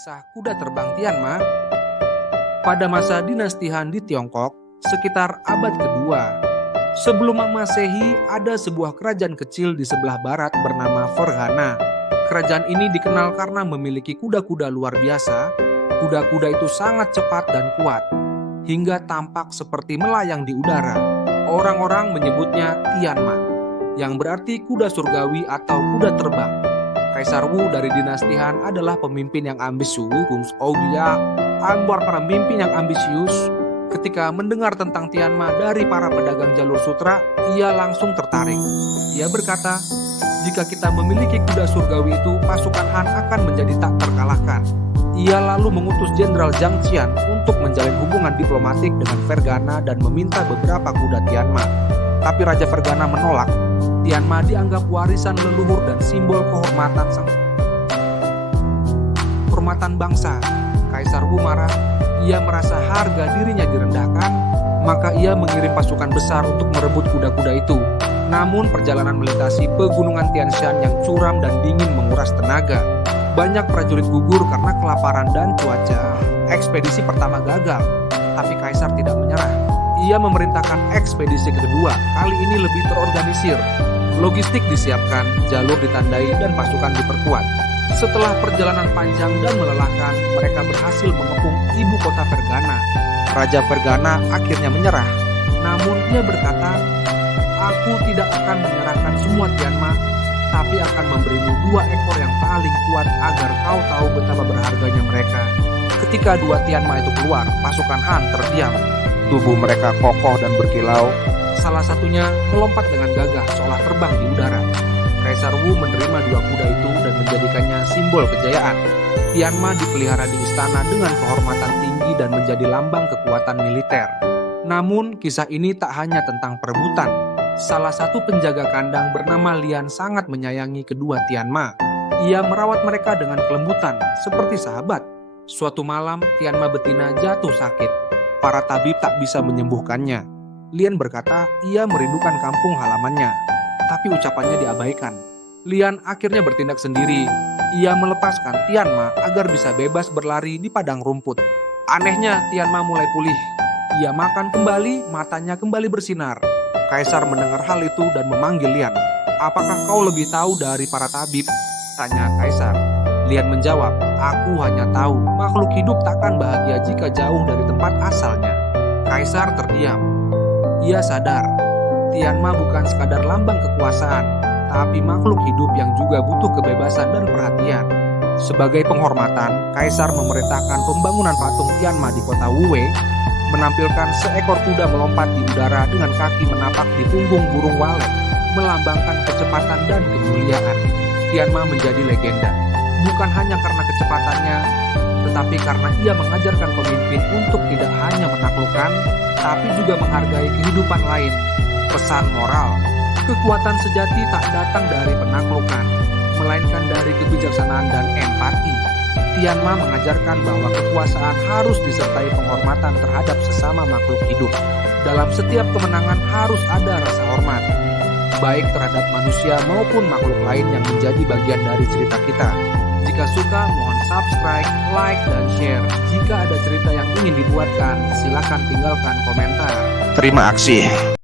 Kisah kuda terbang Tianma. Pada masa dinasti Han di Tiongkok, sekitar abad kedua sebelum Masehi, ada sebuah kerajaan kecil di sebelah barat bernama Ferghana. Kerajaan ini dikenal karena memiliki kuda-kuda luar biasa. Kuda-kuda itu sangat cepat dan kuat, hingga tampak seperti melayang di udara. Orang-orang menyebutnya Tianma, yang berarti kuda surgawi atau kuda terbang. Kaisar Wu dari dinasti Han adalah pemimpin yang ambisius. Pemimpin yang ambisius. Ketika mendengar tentang Tianma dari para pedagang jalur sutra, ia langsung tertarik. Ia berkata, jika kita memiliki kuda surgawi itu, pasukan Han akan menjadi tak terkalahkan. Ia lalu mengutus Jenderal Zhang Qian untuk menjalin hubungan diplomatik dengan Ferghana dan meminta beberapa kuda Tianma. Tapi Raja Ferghana menolak. Tianma dianggap warisan leluhur dan simbol kehormatan bangsa. Kaisar Wu marah. Ia merasa harga dirinya direndahkan, maka ia mengirim pasukan besar untuk merebut kuda-kuda itu. Namun perjalanan melintasi pegunungan Tian Shan yang curam dan dingin menguras tenaga. Banyak prajurit gugur karena kelaparan dan cuaca. Ekspedisi pertama gagal, tapi Kaisar tidak menyerah. Ia memerintahkan ekspedisi kedua, kali ini lebih terorganisir. Logistik disiapkan, jalur ditandai, dan pasukan diperkuat. Setelah perjalanan panjang dan melelahkan, mereka berhasil mengepung ibu kota Ferghana. Raja Ferghana akhirnya menyerah. Namun ia berkata, "Aku tidak akan menyerahkan semua Tianma, tapi akan memberimu 2 ekor yang paling kuat agar kau tahu betapa berharganya mereka." Ketika 2 Tianma itu keluar, pasukan Han terdiam. Tubuh mereka kokoh dan berkilau. Salah satunya melompat dengan gagah seolah terbang di udara. Kaisar Wu menerima 2 kuda itu dan menjadikannya simbol kejayaan. Tianma dipelihara di istana dengan kehormatan tinggi dan menjadi lambang kekuatan militer. Namun kisah ini tak hanya tentang perebutan. Salah satu penjaga kandang bernama Lian sangat menyayangi kedua Tianma. Ia merawat mereka dengan kelembutan seperti sahabat. Suatu malam Tianma betina jatuh sakit. Para tabib tak bisa menyembuhkannya. Lian berkata ia merindukan kampung halamannya, tapi ucapannya diabaikan. Lian akhirnya bertindak sendiri. Ia melepaskan Tianma agar bisa bebas berlari di padang rumput. Anehnya Tianma mulai pulih. Ia makan kembali, matanya kembali bersinar. Kaisar mendengar hal itu dan memanggil Lian. "Apakah kau lebih tahu dari para tabib?" tanya Kaisar. Lian menjawab, "Aku hanya tahu makhluk hidup takkan bahagia jika jauh dari tempat asalnya." Kaisar terdiam. Ia sadar, Tianma bukan sekadar lambang kekuasaan, tapi makhluk hidup yang juga butuh kebebasan dan perhatian. Sebagai penghormatan, Kaisar memerintahkan pembangunan patung Tianma di kota Wuwei, menampilkan seekor kuda melompat di udara dengan kaki menapak di punggung burung walet, melambangkan kecepatan dan kemuliaan. Tianma menjadi legenda, bukan hanya karena kecepatannya, tetapi karena ia mengajarkan pemimpin untuk tidak hanya menaklukkan, tapi juga menghargai kehidupan lain. Pesan moral, kekuatan sejati tak datang dari penaklukan, melainkan dari kebijaksanaan dan empati. Tianma mengajarkan bahwa kekuasaan harus disertai penghormatan terhadap sesama makhluk hidup. Dalam setiap kemenangan harus ada rasa hormat, baik terhadap manusia maupun makhluk lain yang menjadi bagian dari cerita kita. Jika suka, mohon subscribe, like, dan share. Jika ada cerita yang ingin dibuatkan, silakan tinggalkan komentar. Terima kasih.